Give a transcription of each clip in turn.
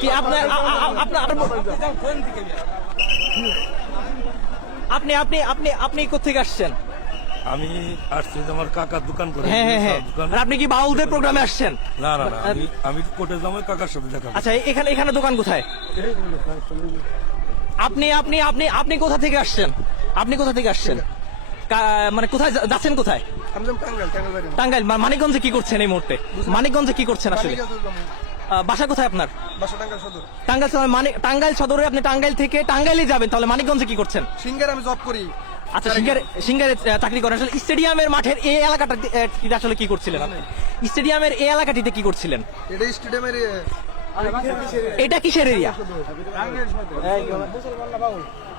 কি আপনার আপনি আপনি আপনি আপনি কোথেকে আসছেন? আমি আসছি তোমার কাকার দোকান করে। হ্যাঁ হ্যাঁ হ্যাঁ। আর আপনি কি বাউলদের প্রোগ্রামে আসছেন? না না না, আমি কোর্টে যাবো কাকার সাথে দেখা। আচ্ছা, এখানে এখানে দোকান কোথায়? আপনি আপনি আপনি আপনি কোথা থেকে আসছেন? আপনি কোথা থেকে আসছেন? মানে কোথায় যাচ্ছেন? কোথায়? টাঙ্গাইল। মানিকগঞ্জে কি করছেন এই মুহূর্তে? মানিকগঞ্জে কি করছেন আসলে? বাসা কোথায় আপনার? টাঙ্গাইল সদর। টাঙ্গাইল সদরে আপনি টাঙ্গাইল থেকে টাঙ্গাইলে যাবেন, তাহলে মানিকগঞ্জে কি করছেন? সিঙ্গার আমি জব করি। আচ্ছা, সিঙ্গারে চাকরি করেন। আসলে স্টেডিয়ামের মাঠের এই এলাকাটা আসলে কি করছিলেন? স্টেডিয়ামের এই এলাকাটিতে কি করছিলেন? এটা স্টেডিয়ামের এটা কিসের এরিয়া?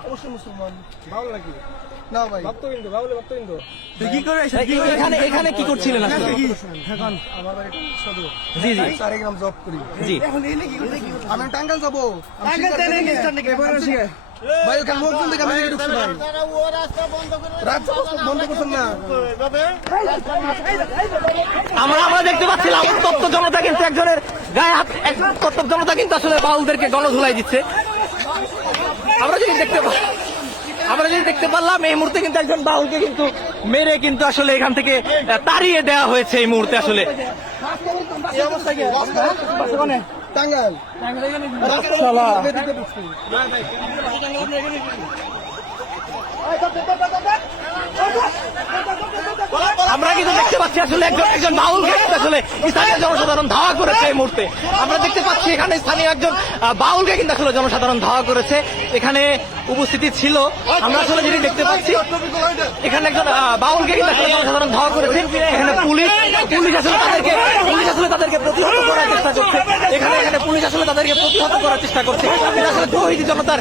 অবশ্যই মুসলমান। বাউল নাকি? না ভাই, ভক্ত কিন্তু, বাউলে ভক্ত কিন্তু। এখানে এখানে কি করছিলেন আসলে? আমার বাড়ি সদর। জি জি। সারেগ্রাম জব করি। জি। আমি টাঙ্গাইল যাবো। ভাই ওখানে লোকজন দেখে আমি ঢুকছি ভাই। রাস্তা বন্ধ করছেন না। আমরা দেখতে পাচ্ছিলাম উত্তপ্ত জনতা কিন্তু একজনের গায়ে হাত, একজন উত্তপ্ত জনতা কিন্তু আসলে বাউলদেরকে গণধুলাই দিচ্ছে। আমরা যদি দেখতে পারলাম এই মুহূর্তে কিন্তু একজন বাউলকে কিন্তু মেরে কিন্তু আসলে এখান থেকে তাড়িয়ে দেওয়া হয়েছে এই মুহূর্তে আসলে। টাঙ্গাইল আমরা কিন্তু দেখতে পাচ্ছি আসলে একজন বাউলকে আসলে স্থানীয় জনসাধারণ ধাওয়া করেছে এই মুহূর্তে। আমরা দেখতে পাচ্ছি এখানে স্থানীয় একজন বাউলকে কিন্তু আসলে জনসাধারণ ধাওয়া করেছে। এখানে উপস্থিতি ছিল, আমরা আসলে যেটি দেখতে পাচ্ছি এখানে একজন বাউলকে কিন্তু আসলে জনসাধারণ ধাওয়া করেছে। এখানে পুলিশ আসলে তাদেরকে প্রতিহত করার চেষ্টা করছে। এখানে পুলিশ আসলে তাদেরকে প্রতিহত করার চেষ্টা করছে। এটা আসলে তৌহিদি জনতার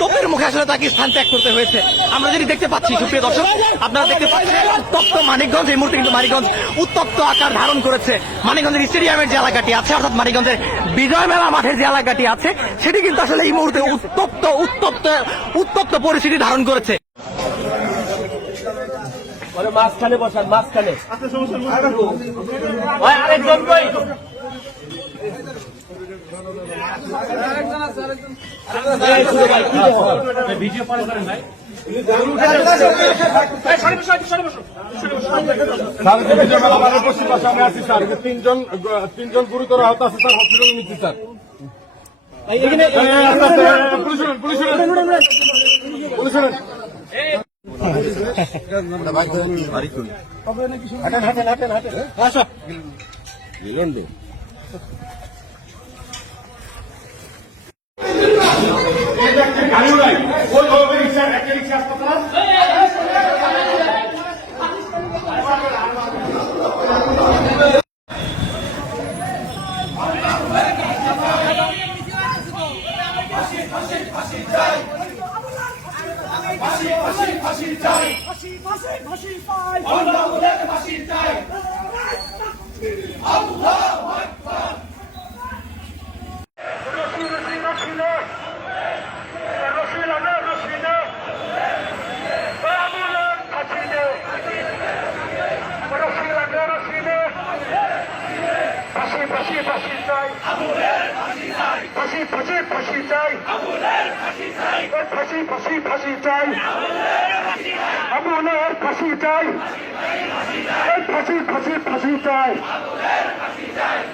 তোপের মুখে আসলে তাকে স্থান ত্যাগ করতে হয়েছে। আমরা যেটি দেখতে পাচ্ছি, সুপ্রিয় দর্শক, আপনারা দেখতে পাচ্ছেন উত্তপ্ত মানিকগঞ্জ। এই মুহূর্তে কিন্তু মানিকগঞ্জ উত্তপ্ত আকার ধারণ করেছে। মানিকগঞ্জের স্টেডিয়ামের যে এলাকাটি আছে, অর্থাৎ মানিকগঞ্জের বিজয় মেলা মাঠের যে এলাকাটি আছে, সেটি কিন্তু আসলে এই মুহূর্তে উত্তপ্ত পরিস্থিতি ধারণ করেছে। মাঝখানে বসান, মাঝখানে আরেকজন কই? ভিডিও পরে করেন ভাই। তিনজন গুরুতর আহত আছে স্যার, হসপিটালে নিচ্ছি স্যার।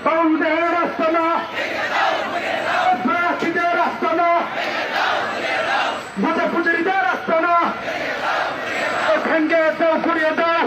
বাউলদের আস্তানা, প্রার্থীদের আস্তানা, মুজাফুজেরিদের আস্তানা ভেঙ্গে দাও, ঘুরিয়ে দাও।